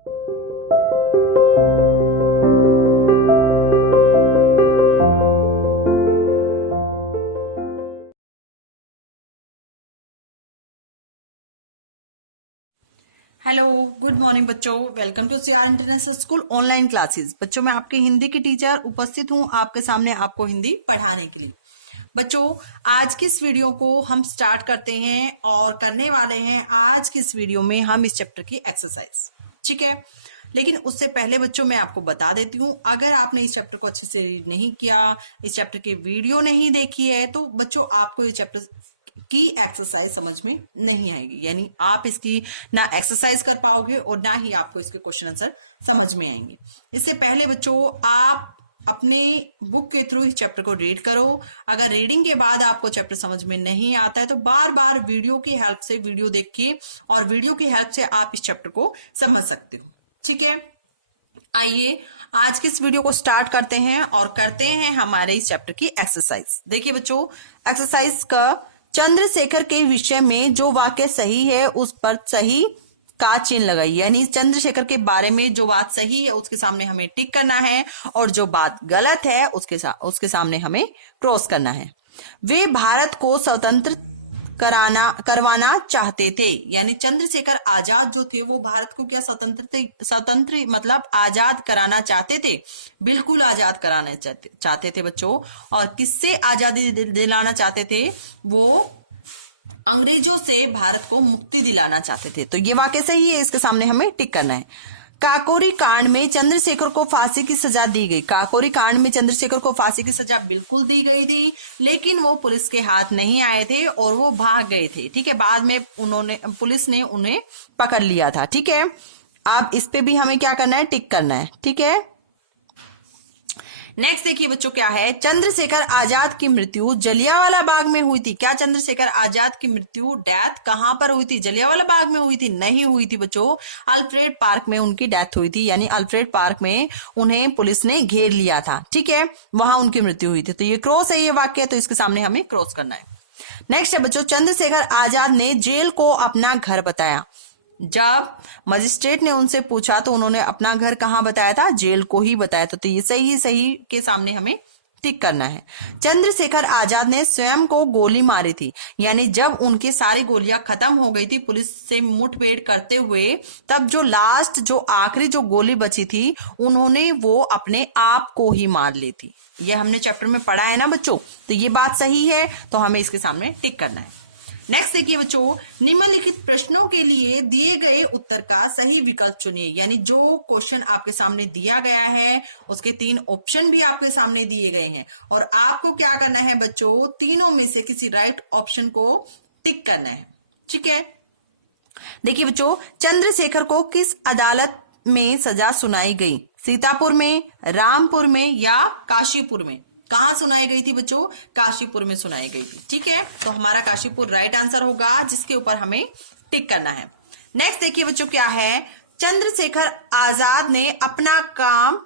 Hello, good morning बच्चों। Welcome to CR international school online classes. बच्चों, मैं आपके हिंदी की टीचर उपस्थित हूं आपके सामने आपको हिंदी पढ़ाने के लिए। बच्चों, आज की इस वीडियो को हम स्टार्ट करते हैं और करने वाले हैं आज की इस वीडियो में हम इस चैप्टर की एक्सरसाइज। ठीक है, लेकिन उससे पहले बच्चों मैं आपको बता देती हूँ, अगर आपने इस चैप्टर को अच्छे से रीड नहीं किया, इस चैप्टर की वीडियो नहीं देखी है, तो बच्चों आपको ये चैप्टर की एक्सरसाइज समझ में नहीं आएगी। यानी आप इसकी ना एक्सरसाइज कर पाओगे और ना ही आपको इसके क्वेश्चन आंसर समझ में आएंगे। इससे पहले बच्चों आप अपने बुक के थ्रू इस चैप्टर को रीड करो। अगर रीडिंग के बाद आपको चैप्टर समझ में नहीं आता है तो बार बार वीडियो की हेल्प से वीडियो देखिए और वीडियो की हेल्प से आप इस चैप्टर को समझ सकते हो। ठीक है, आइए आज के इस वीडियो को स्टार्ट करते हैं और करते हैं हमारे इस चैप्टर की एक्सरसाइज। देखिए बच्चों, एक्सरसाइज का चंद्रशेखर के विषय में जो वाक्य सही है उस पर सही का चिन्ह लगाइए। यानी चंद्रशेखर के बारे में जो बात सही है उसके सामने हमें टिक करना है और जो बात गलत है उसके सामने हमें क्रॉस करना है। वे भारत को स्वतंत्र करवाना चाहते थे। यानी चंद्रशेखर आजाद जो थे वो भारत को क्या स्वतंत्र मतलब आजाद कराना चाहते थे। बिल्कुल आजाद कराना चाहते थे बच्चों। और किससे आजादी दिलाना चाहते थे? वो अंग्रेजों से भारत को मुक्ति दिलाना चाहते थे। तो ये वाक्य सही है, इसके सामने हमें टिक करना है। काकोरी कांड में चंद्रशेखर को फांसी की सजा दी गई। काकोरी कांड में चंद्रशेखर को फांसी की सजा बिल्कुल दी गई थी, लेकिन वो पुलिस के हाथ नहीं आए थे और वो भाग गए थे। ठीक है, बाद में पुलिस ने उन्हें पकड़ लिया था। ठीक है, अब इस पे भी हमें क्या करना है? टिक करना है। ठीक है, नेक्स्ट देखिए बच्चों क्या है। चंद्रशेखर आजाद की मृत्यु जलियांवाला बाग में हुई थी। क्या चंद्रशेखर आजाद की मृत्यु डेथ कहां पर हुई थी? जलियांवाला बाग में हुई थी? नहीं हुई थी बच्चों, अल्फ्रेड पार्क में उनकी डेथ हुई थी। यानी अल्फ्रेड पार्क में उन्हें पुलिस ने घेर लिया था। ठीक है, वहां उनकी मृत्यु हुई थी। तो ये क्रॉस है ये वाक्य, तो इसके सामने हमें क्रॉस करना है। नेक्स्ट है बच्चों, चंद्रशेखर आजाद ने जेल को अपना घर बताया। जब मजिस्ट्रेट ने उनसे पूछा तो उन्होंने अपना घर कहां बताया था? जेल को ही बताया था। तो ये सही के सामने हमें टिक करना है। चंद्रशेखर आजाद ने स्वयं को गोली मारी थी। यानी जब उनकी सारी गोलियां खत्म हो गई थी पुलिस से मुठभेड़ करते हुए, तब जो आखिरी जो गोली बची थी उन्होंने वो अपने आप को ही मार ली थी। ये हमने चैप्टर में पढ़ा है ना बच्चों, तो ये बात सही है, तो हमें इसके सामने टिक करना है। नेक्स्ट देखिए बच्चों, निम्नलिखित प्रश्नों के लिए दिए गए उत्तर का सही विकल्प चुनिए। यानी जो क्वेश्चन आपके सामने दिया गया है उसके 3 ऑप्शन भी आपके सामने दिए गए हैं और आपको क्या करना है बच्चों? तीनों में से किसी राइट ऑप्शन को टिक करना है। ठीक है, देखिए बच्चों, चंद्रशेखर को किस अदालत में सजा सुनाई गई? सीतापुर में, रामपुर में या काशीपुर में? कहां सुनाई गई थी बच्चों? काशीपुर में सुनाई गई थी। ठीक है, तो हमारा काशीपुर राइट आंसर होगा जिसके ऊपर हमें टिक करना है। नेक्स्ट देखिए बच्चों क्या है। चंद्रशेखर आजाद ने अपना काम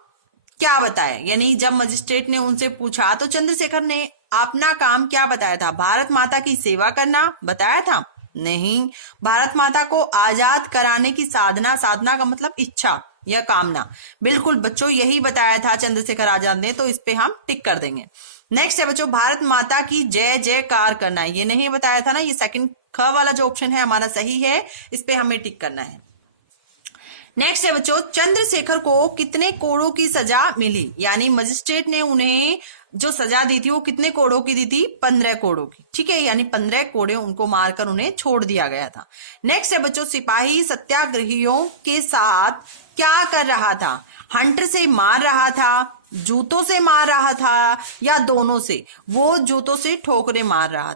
क्या बताया? यानी जब मजिस्ट्रेट ने उनसे पूछा तो चंद्रशेखर ने अपना काम क्या बताया था? भारत माता की सेवा करना बताया था? नहीं, भारत माता को आजाद कराने की साधना का मतलब इच्छा या कामना। बिल्कुल बच्चों, यही बताया था चंद्रशेखर आजाद ने, तो इस पे हम टिक कर देंगे। नेक्स्ट है बच्चों, भारत माता की जय जयकार करना। ये नहीं बताया था ना, ये सेकंड ख वाला जो ऑप्शन है हमारा सही है, इस पे हमें टिक करना है। नेक्स्ट है बच्चों, चंद्रशेखर को कितने कोड़ों की सजा मिली? यानी मजिस्ट्रेट ने उन्हें जो सजा दी थी वो कितने कोड़ों की दी थी? 15 कोड़ों की। ठीक है, यानी 15 कोड़े उनको मारकर उन्हें छोड़ दिया गया था। नेक्स्ट है बच्चों, सिपाही सत्याग्रहियों के साथ क्या कर रहा था? हंटर से मार रहा था, जूतों से मार रहा था या दोनों से? वो जूतों से ठोकरे मार रहा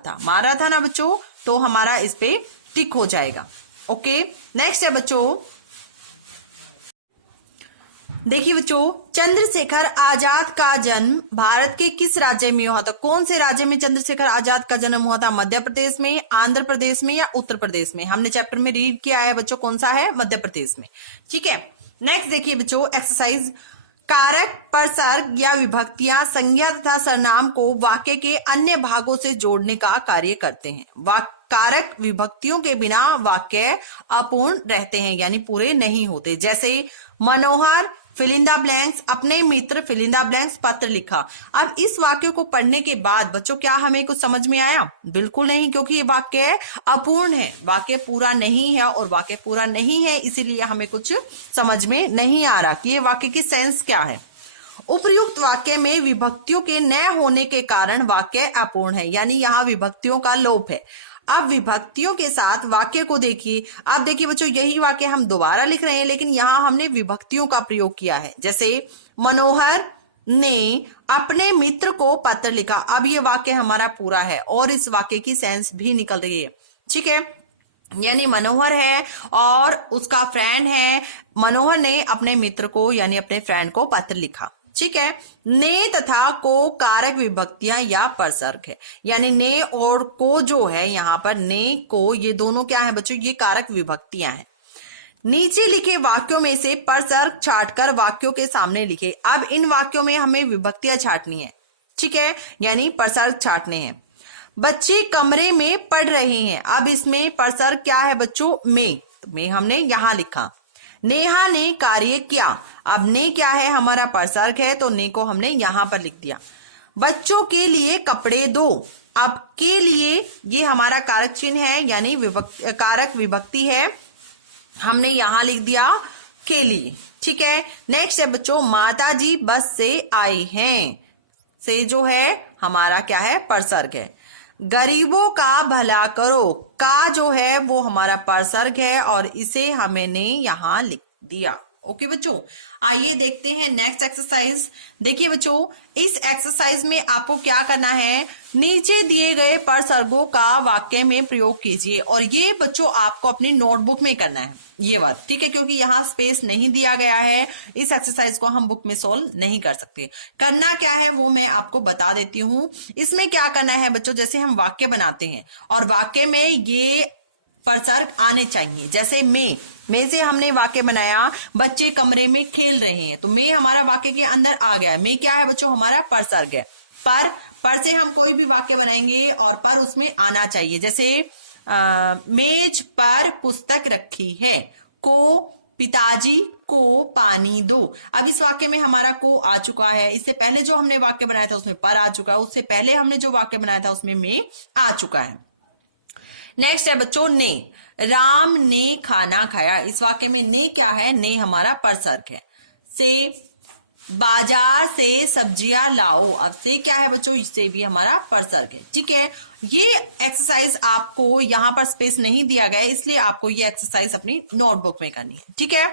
था ना बच्चों, तो हमारा इस पे टिक हो जाएगा। ओके, नेक्स्ट है बच्चों, देखिए बच्चों, चंद्रशेखर आजाद का जन्म भारत के किस राज्य में हुआ था? कौन से राज्य में चंद्रशेखर आजाद का जन्म हुआ था? मध्य प्रदेश में, आंध्र प्रदेश में या उत्तर प्रदेश में? हमने चैप्टर में रीड किया है बच्चों, कौन सा है? मध्य प्रदेश में। ठीक है, नेक्स्ट देखिए बच्चों एक्सरसाइज। कारक, परसर्ग या विभक्तियां संज्ञा तथा सर्वनाम को वाक्य के अन्य भागों से जोड़ने का कार्य करते हैं। कारक विभक्तियों के बिना वाक्य अपूर्ण रहते हैं, यानी पूरे नहीं होते। जैसे मनोहर फिल इन द ब्लैंक्स, अपने मित्र फिल इन द ब्लैंक्स पत्र लिखा। अब इस वाक्य को पढ़ने के बाद बच्चों क्या हमें कुछ समझ में आया? बिल्कुल नहीं, क्योंकि ये वाक्य अपूर्ण है, वाक्य पूरा नहीं है, और वाक्य पूरा नहीं है इसीलिए हमें कुछ समझ में नहीं आ रहा कि ये वाक्य की सेंस क्या है। उपर्युक्त वाक्य में विभक्तियों के न होने के कारण वाक्य अपूर्ण है, यानी यहाँ विभक्तियों का लोप है। अब विभक्तियों के साथ वाक्य को देखिए। आप देखिए बच्चों, यही वाक्य हम दोबारा लिख रहे हैं, लेकिन यहाँ हमने विभक्तियों का प्रयोग किया है। जैसे मनोहर ने अपने मित्र को पत्र लिखा। अब ये वाक्य हमारा पूरा है और इस वाक्य की सेंस भी निकल रही है, ठीक है। यानी मनोहर है और उसका फ्रेंड है, मनोहर ने अपने मित्र को यानी अपने फ्रेंड को पत्र लिखा, ठीक है। ने तथा को कारक विभक्तियां या परसर्ग है, यानी ने और को जो है यहाँ पर ने को ये दोनों क्या है बच्चों? ये कारक विभक्तियां हैं। नीचे लिखे वाक्यों में से परसर्ग छांटकर वाक्यों के सामने लिखे। अब इन वाक्यों में हमें विभक्तियां छांटनी है, ठीक है, यानी परसर्ग छांटने हैं। बच्चे कमरे में पढ़ रहे हैं। अब इसमें परसर्ग क्या है बच्चों? में, तो में हमने यहां लिखा। नेहा ने कार्य किया। अब ने क्या है? हमारा परसर्ग है, तो ने को हमने यहां पर लिख दिया। बच्चों के लिए कपड़े दो। अब के लिए ये हमारा कारक चिन्ह है, यानी कारक विभक्ति है, हमने यहां लिख दिया के लिए, ठीक है। नेक्स्ट है बच्चों, माता जी बस से आए हैं। से जो है हमारा क्या है? परसर्ग है। गरीबों का भला करो। का जो है वो हमारा परसर्ग है और इसे हमने यहां लिख दिया। ओके बच्चों, आइए देखते हैं नेक्स्ट एक्सरसाइज। देखिए बच्चों, इस एक्सरसाइज में आपको क्या करना है, नीचे दिए गए परसर्गों का वाक्य में प्रयोग कीजिए, और ये बच्चों आपको अपनी नोटबुक में करना है ये बात, ठीक है, क्योंकि यहाँ स्पेस नहीं दिया गया है, इस एक्सरसाइज को हम बुक में सोल्व नहीं कर सकते। करना क्या है वो मैं आपको बता देती हूँ। इसमें क्या करना है बच्चों, जैसे हम वाक्य बनाते हैं और वाक्य में ये परसर्ग आने चाहिए। जैसे में से हमने वाक्य बनाया, बच्चे कमरे में खेल रहे हैं, तो में हमारा वाक्य के अंदर आ गया। में क्या है बच्चों? हमारा परसर्ग है। पर से हम कोई भी वाक्य बनाएंगे और पर उसमें आना चाहिए। जैसे मेज पर पुस्तक रखी है। को पिताजी को पानी दो। अब इस वाक्य में हमारा को आ चुका है, इससे पहले जो हमने वाक्य बनाया था उसमें पर आ चुका है, उससे पहले हमने जो वाक्य बनाया था उसमें में आ चुका है। नेक्स्ट है बच्चों, ने। राम ने खाना खाया। इस वाक्य में ने क्या है? ने हमारा परसर्ग है। से बाजार से सब्जियां लाओ। अब से क्या है बच्चों? इससे भी हमारा परसर्ग है, ठीक है। ये एक्सरसाइज आपको यहाँ पर स्पेस नहीं दिया गया, इसलिए आपको ये एक्सरसाइज अपनी नोटबुक में करनी है, ठीक है।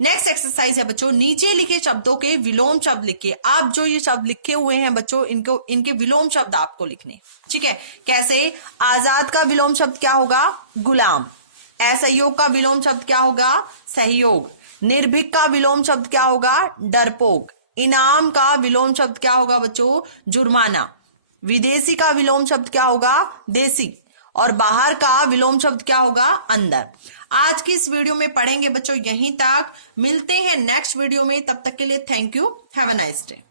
नेक्स्ट एक्सरसाइज है बच्चों, नीचे लिखे शब्दों के विलोम शब्द लिखे। आप जो ये शब्द लिखे हुए हैं बच्चों, इनके विलोम शब्द आपको लिखने, ठीक है। कैसे? आजाद का विलोम शब्द क्या होगा? गुलाम। असहयोग का विलोम शब्द क्या होगा? सहयोग। निर्भीक का विलोम शब्द क्या होगा? डरपोक। इनाम का विलोम शब्द क्या होगा बच्चों? जुर्माना। विदेशी का विलोम शब्द क्या होगा? देसी। और बाहर का विलोम शब्द क्या होगा? अंदर। आज की इस वीडियो में पढ़ेंगे बच्चों यहीं तक। मिलते हैं नेक्स्ट वीडियो में, तब तक के लिए thank you, have a nice day.